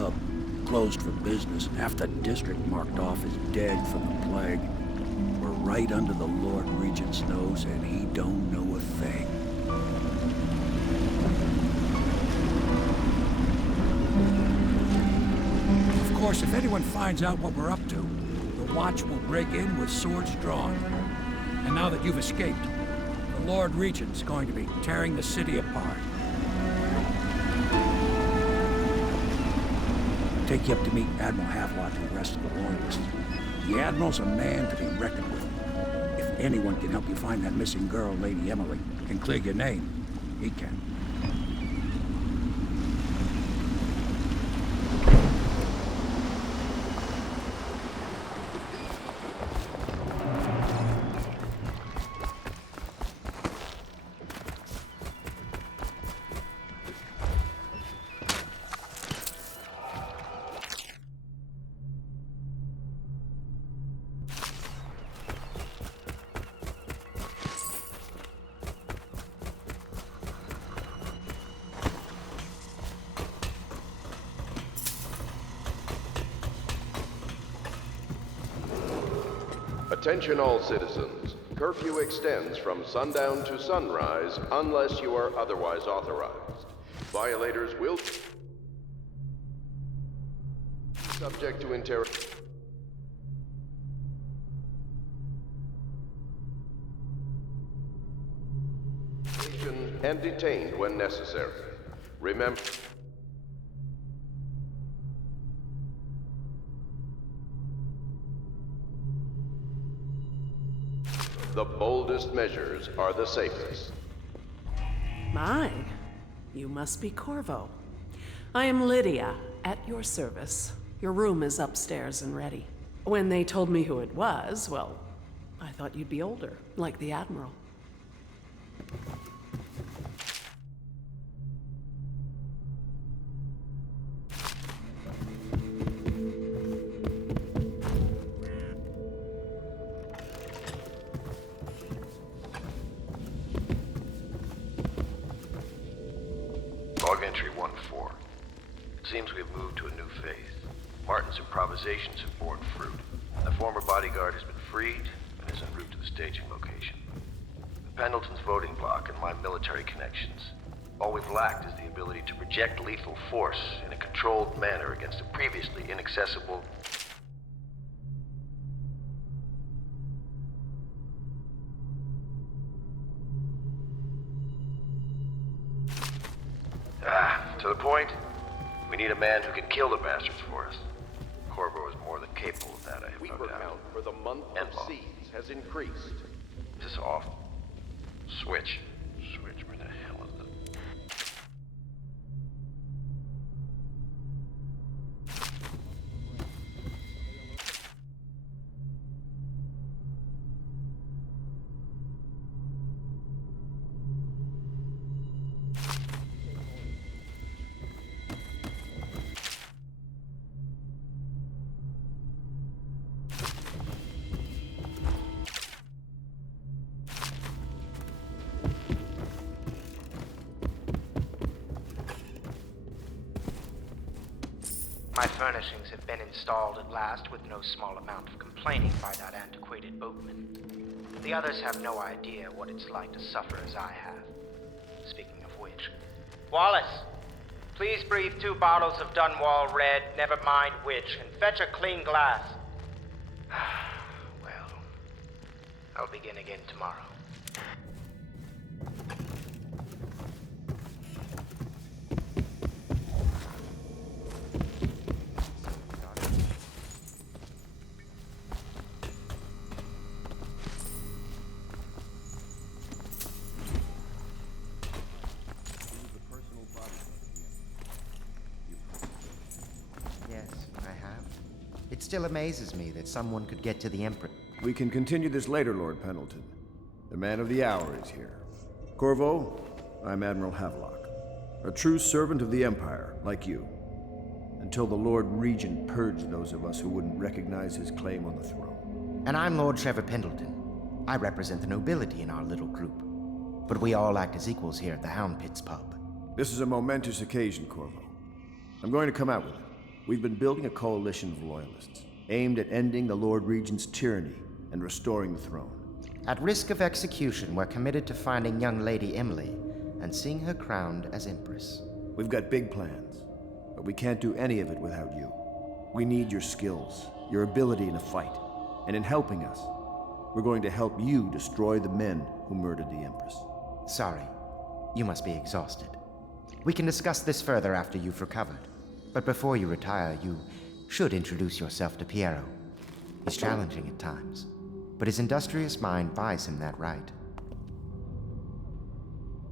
pub, closed for business, half the district marked off as dead from the plague. We're right under the Lord Regent's nose, and he don't know a thing. Of course, if anyone finds out what we're up to, the Watch will break in with swords drawn. And now that you've escaped, the Lord Regent's going to be tearing the city apart. Take you up to meet Admiral Havelock and the rest of the Loyalists. The Admiral's a man to be reckoned with. If anyone can help you find that missing girl, Lady Emily, and clear your name, he can. Attention all citizens. Curfew extends from sundown to sunrise unless you are otherwise authorized. Violators will be subject to interrogation and detained when necessary. Remember, the boldest measures are the safest. My, you must be Corvo. I am Lydia, at your service. Your room is upstairs and ready. When they told me who it was, well, I thought you'd be older, like the Admiral. Log entry 1-4. It seems we have moved to a new phase. Martin's improvisations have borne fruit. The former bodyguard has been freed and is en route to the staging location. With Pendleton's voting block and my military connections, all we've lacked is the ability to project lethal force in a controlled manner against a previously inaccessible... To the point, we need a man who can kill the bastards for us. Corvo is more than capable of that, I have no Weaver doubt. count for the month of siege has increased. Is this off? Switch. Switch, where the hell is it? My furnishings have been installed at last with no small amount of complaining by that antiquated boatman. The others have no idea what it's like to suffer as I have. Speaking of which... Wallace! Please breathe 2 bottles of Dunwall Red, never mind which, and fetch a clean glass. Well, I'll begin again tomorrow. It still amazes me that someone could get to the Emperor. We can continue this later, Lord Pendleton. The man of the hour is here. Corvo, I'm Admiral Havelock. A true servant of the Empire, like you. Until the Lord Regent purged those of us who wouldn't recognize his claim on the throne. And I'm Lord Trevor Pendleton. I represent the nobility in our little group. But we all act as equals here at the Hound Pits pub. This is a momentous occasion, Corvo. I'm going to come out with it. We've been building a coalition of loyalists, aimed at ending the Lord Regent's tyranny and restoring the throne. At risk of execution, we're committed to finding young Lady Emily and seeing her crowned as Empress. We've got big plans, but we can't do any of it without you. We need your skills, your ability in a fight, and in helping us, we're going to help you destroy the men who murdered the Empress. Sorry, you must be exhausted. We can discuss this further after you've recovered. But before you retire, you should introduce yourself to Piero. He's challenging at times, but his industrious mind buys him that right.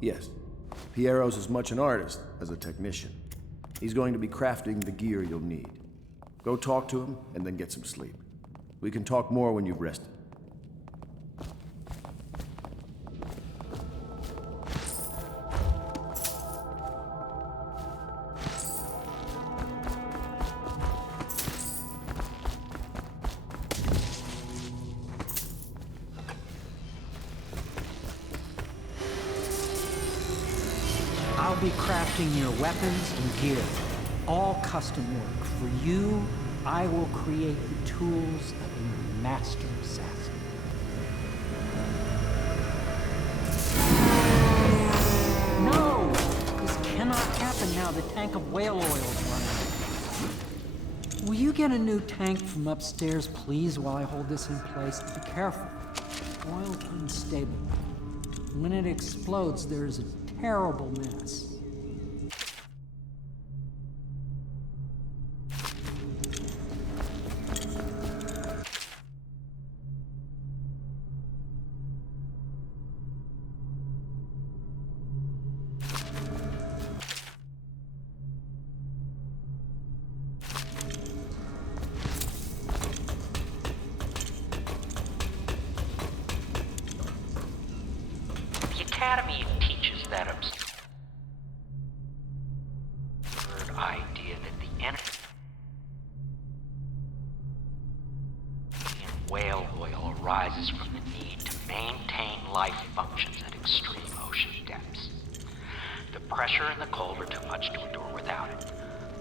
Yes, Piero's as much an artist as a technician. He's going to be crafting the gear you'll need. Go talk to him, and then get some sleep. We can talk more when you've rested. I'll be crafting your weapons and gear, all custom work. For you, I will create the tools of a master assassin. No! This cannot happen now. The tank of whale oil is running. Will you get a new tank from upstairs, please, while I hold this in place? Be careful. Oil unstable. When it explodes, there is a terrible mess. The Academy teaches that absurd idea that the energy in whale oil arises from the need to maintain life functions at extreme ocean depths. The pressure and the cold are too much to endure without it.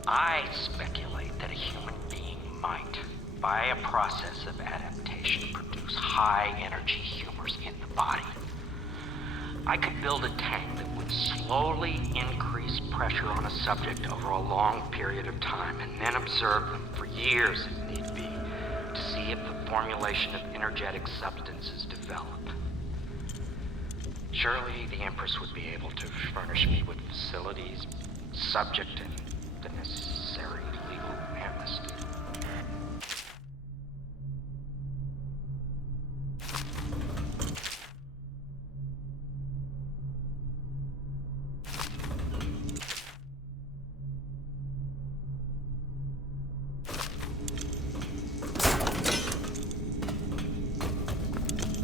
I speculate that a human being might, by a process of adaptation, produce high-energy humors in the body. I could build a tank that would slowly increase pressure on a subject over a long period of time and then observe them for years if need be to see if the formulation of energetic substances developed. Surely the Empress would be able to furnish me with facilities subject to the necessary legal amnesty.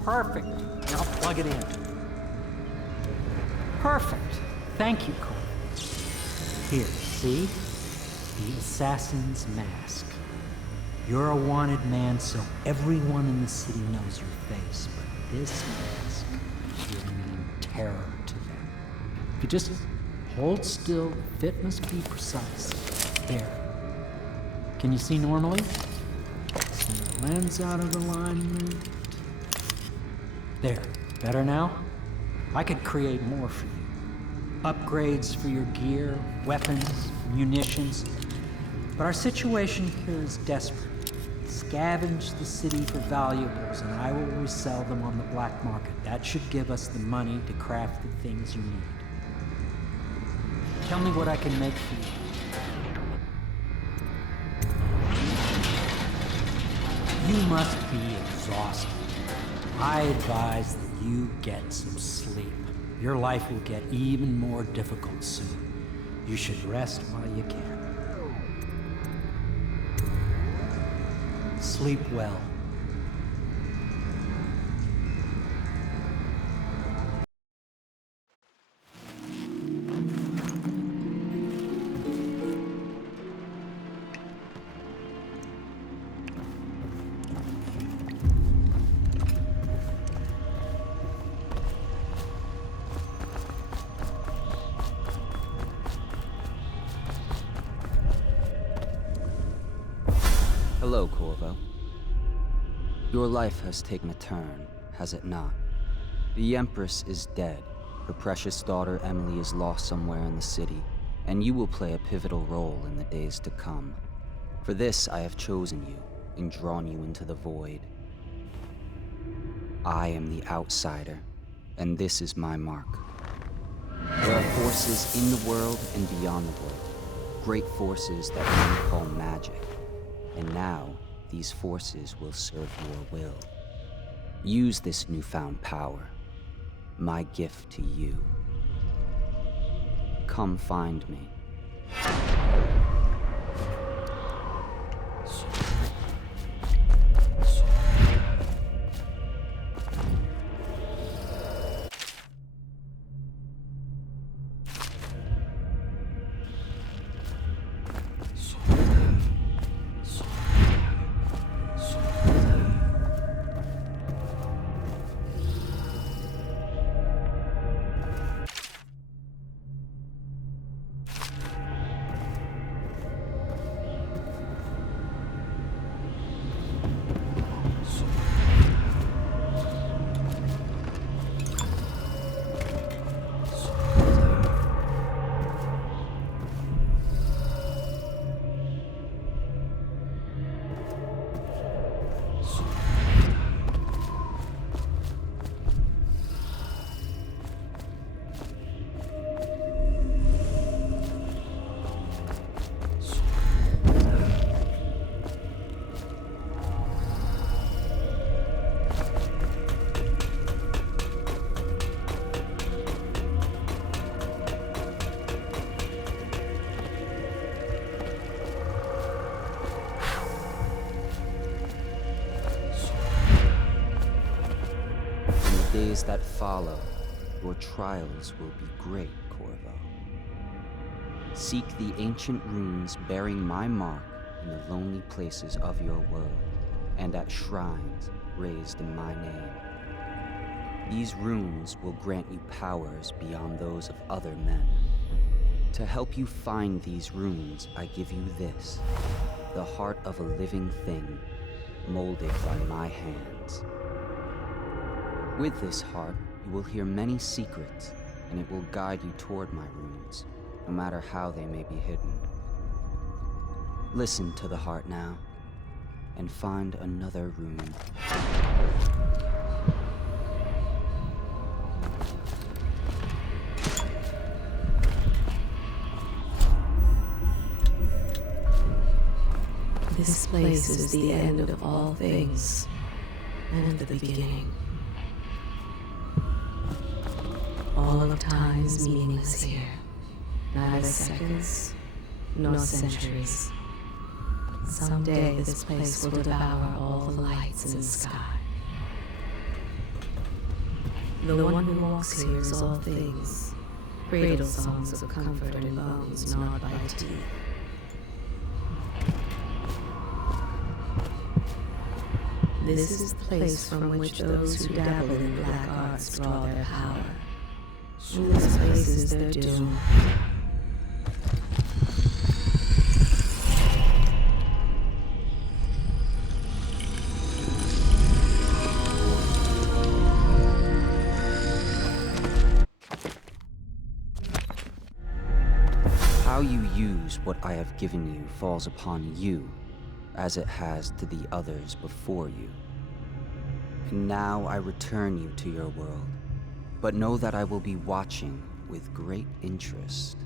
Perfect. Now plug it in. Perfect. Thank you, Cole. Here, see? The assassin's mask. You're a wanted man, so everyone in the city knows your face, but this mask will mean terror to them. If you just hold still, the fit must be precise. There. Can you see normally? Send the lens out of alignment. There. Better now? I could create more for you. Upgrades for your gear, weapons, munitions. But our situation here is desperate. Scavenge the city for valuables, and I will resell them on the black market. That should give us the money to craft the things you need. Tell me what I can make for you. You must be exhausted. I advise that you get some sleep. Your life will get even more difficult soon. You should rest while you can. Sleep well. Hello, Corvo. Your life has taken a turn, has it not? The Empress is dead. Her precious daughter Emily is lost somewhere in the city, and you will play a pivotal role in the days to come. For this, I have chosen you and drawn you into the void. I am the outsider, and this is my mark. There are forces in the world and beyond the world, great forces that men call magic. And now, these forces will serve your will. Use this newfound power, my gift to you. Come find me. Days that follow, your trials will be great, Corvo. Seek the ancient runes bearing my mark in the lonely places of your world, and at shrines raised in my name. These runes will grant you powers beyond those of other men. To help you find these runes, I give you this, the heart of a living thing, molded by my hands. With this heart, you will hear many secrets, and it will guide you toward my runes, no matter how they may be hidden. Listen to the heart now, and find another rune. This place is the end of all things, and the beginning. All of time is meaningless here. Neither seconds, nor centuries. Someday this place will devour all the lights in the sky. The one who walks here is all things. Cradle songs of comfort and bones gnawed by teeth. This is the place from which those who dabble in black arts draw their power. And this place is their doom. How you use what I have given you falls upon you, as it has to the others before you. And now I return you to your world, but know that I will be watching with great interest.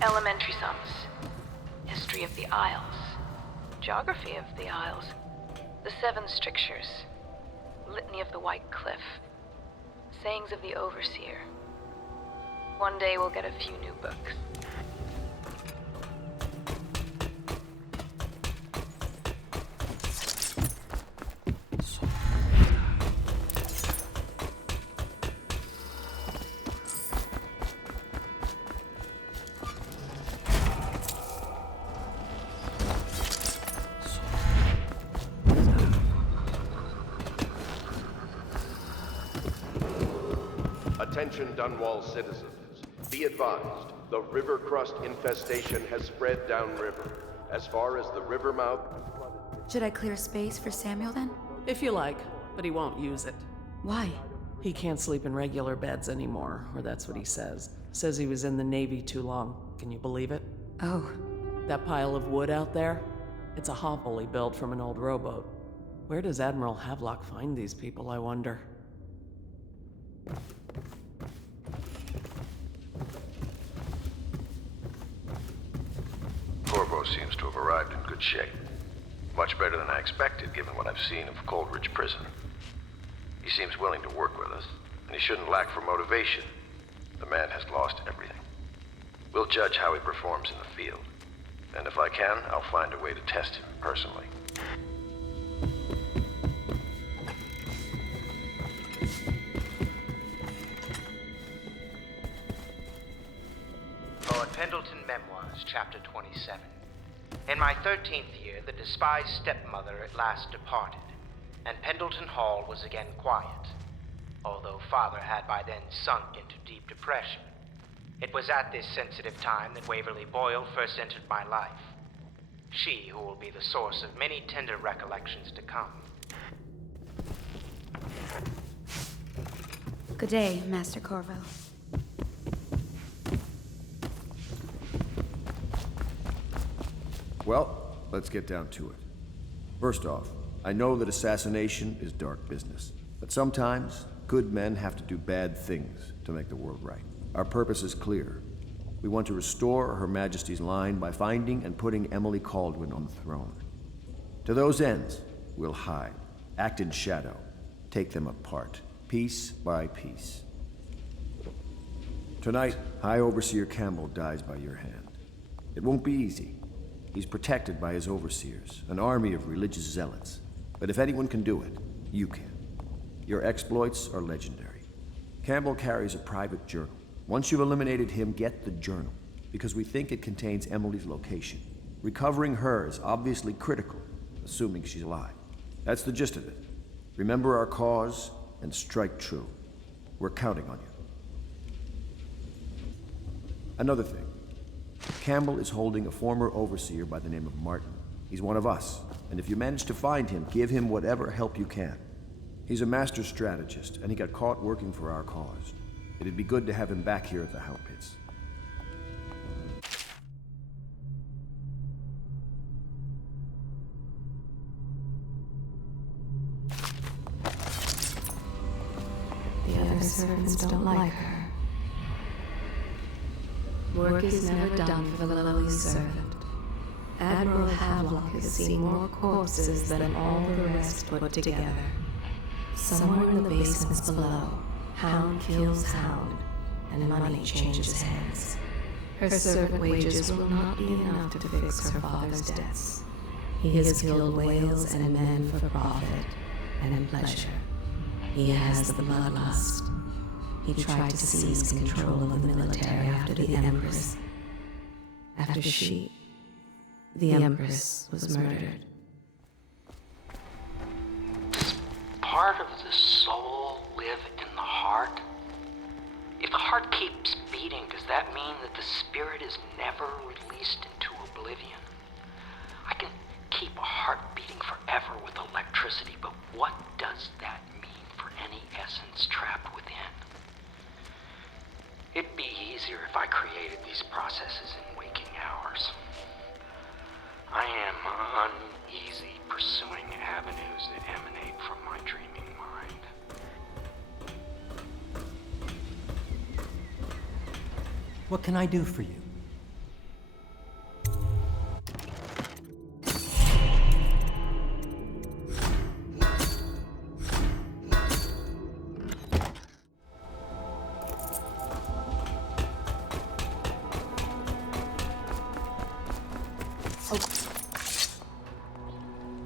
Elementary sums, history of the Isles, geography of the Isles, the Seven Strictures, litany of the White Cliff, sayings of the Overseer. One day we'll get a few new books. Attention Dunwall citizens. Be advised, the river crust infestation has spread downriver. As far as the river mouth... Should I clear space for Samuel then? If you like, but he won't use it. Why? He can't sleep in regular beds anymore, or that's what he says. Says he was in the Navy too long. Can you believe it? Oh. That pile of wood out there? It's a hovel he built from an old rowboat. Where does Admiral Havelock find these people, I wonder? Corvo seems to have arrived in good shape. Much better than I expected, given what I've seen of Coldridge Prison. He seems willing to work with us, and he shouldn't lack for motivation. The man has lost everything. We'll judge how he performs in the field. And if I can, I'll find a way to test him personally. Lord Pendleton Memoirs, Chapter 27. In my 13th year, the despised stepmother at last departed, and Pendleton Hall was again quiet, although Father had by then sunk into deep depression. It was at this sensitive time that Waverly Boyle first entered my life. She who will be the source of many tender recollections to come. Good day, Master Corvo. Well, let's get down to it. First off, I know that assassination is dark business, but sometimes good men have to do bad things to make the world right. Our purpose is clear. We want to restore Her Majesty's line by finding and putting Emily Kaldwin on the throne. To those ends, we'll hide, act in shadow, take them apart, piece by piece. Tonight, High Overseer Campbell dies by your hand. It won't be easy. He's protected by his overseers, an army of religious zealots. But if anyone can do it, you can. Your exploits are legendary. Campbell carries a private journal. Once you've eliminated him, get the journal, because we think it contains Emily's location. Recovering her is obviously critical, assuming she's alive. That's the gist of it. Remember our cause and strike true. We're counting on you. Another thing. Campbell is holding a former overseer by the name of Martin. He's one of us, and if you manage to find him, give him whatever help you can. He's a master strategist, and he got caught working for our cause. It'd be good to have him back here at the Hound Pits. The other servants don't like her. Work is never done for the lowly servant. Admiral Havelock has seen more corpses than all the rest put together. Somewhere in the basements below, Hound kills Hound, and money changes hands. Her servant wages will not be enough to fix her father's debts. He has killed whales and men for profit and in pleasure. He has the bloodlust. He tried to seize control of the military after the Empress. After the Empress was murdered. Does part of the soul live in the heart? If the heart keeps beating, does that mean that the spirit is never released into oblivion? I can keep a heart beating forever with electricity, but what does that mean for any essence trapped within? It'd be easier if I created these processes in waking hours. I am uneasy pursuing avenues that emanate from my dreaming mind. What can I do for you?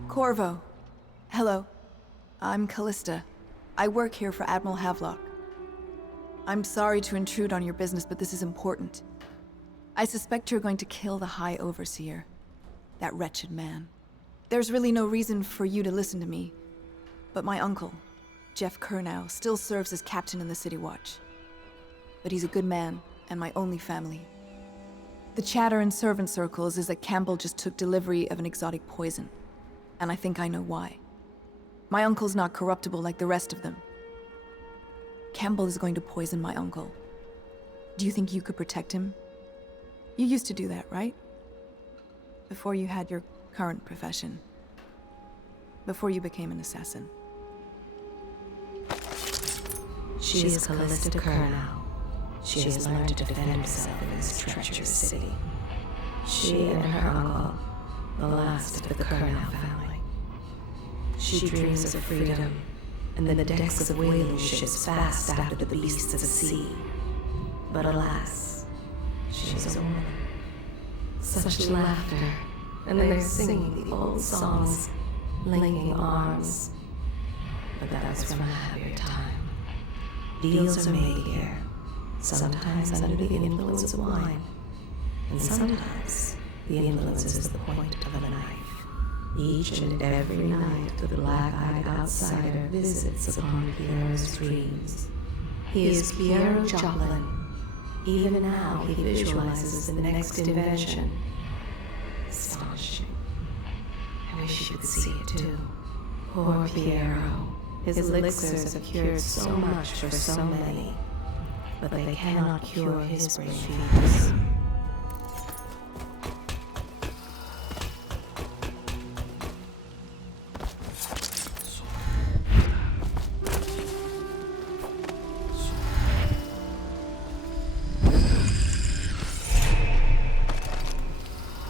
Corvo. Hello. I'm Callista. I work here for Admiral Havelock. I'm sorry to intrude on your business, but this is important. I suspect you're going to kill the High Overseer. That wretched man. There's really no reason for you to listen to me, but my uncle, Jeff Kernow, still serves as captain in the City Watch. but he's a good man and my only family. The chatter in servant circles is that Campbell just took delivery of an exotic poison, and I think I know why. My uncle's not corruptible like the rest of them. Campbell is going to poison my uncle. Do you think you could protect him? You used to do that, right? Before you had your current profession. Before you became an assassin. She is Callista Kerr now. She has learned to defend herself in this treacherous city. She and her uncle, the last of the Kernow family. She dreams of freedom, and the decks of whaling ships fast after the beasts of the sea. But alas, she is a woman. Such laughter, and they're singing the old songs, linking arms. But that's from a happier time. Deals are made here, sometimes under the influence of wine, and sometimes the influence is the point of a knife. Each and every night the black-eyed outsider visits upon Piero's dreams. He is Piero Joplin. Even now he visualizes the next invention. Astonishing. I wish you could see it too. Poor Piero. His elixirs have cured so much for so many, but they cannot cure his brain fevers.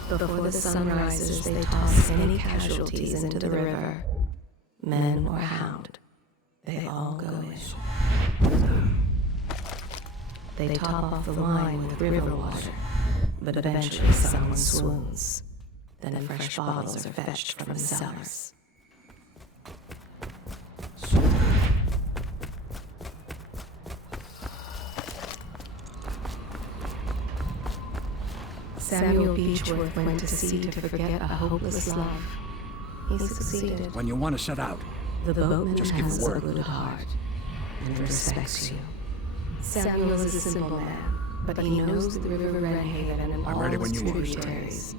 Before the sun rises, they toss any casualties into the river, men or hound. They all go in. They top off the wine with river water, but eventually someone swoons. Then fresh bottles are fetched from the cellars. Samuel Beechworth went to sea to forget a hopeless love. He succeeded. When you want to set out, The boatman just give has a a word. good heart and respects you. Samuel is a simple man, but he knows the River Redhaven and I'm all ready when its you are, sir. tributaries,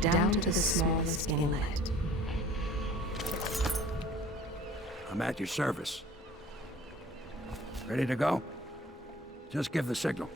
down to the smallest inlet. I'm at your service. Ready to go? Just give the signal.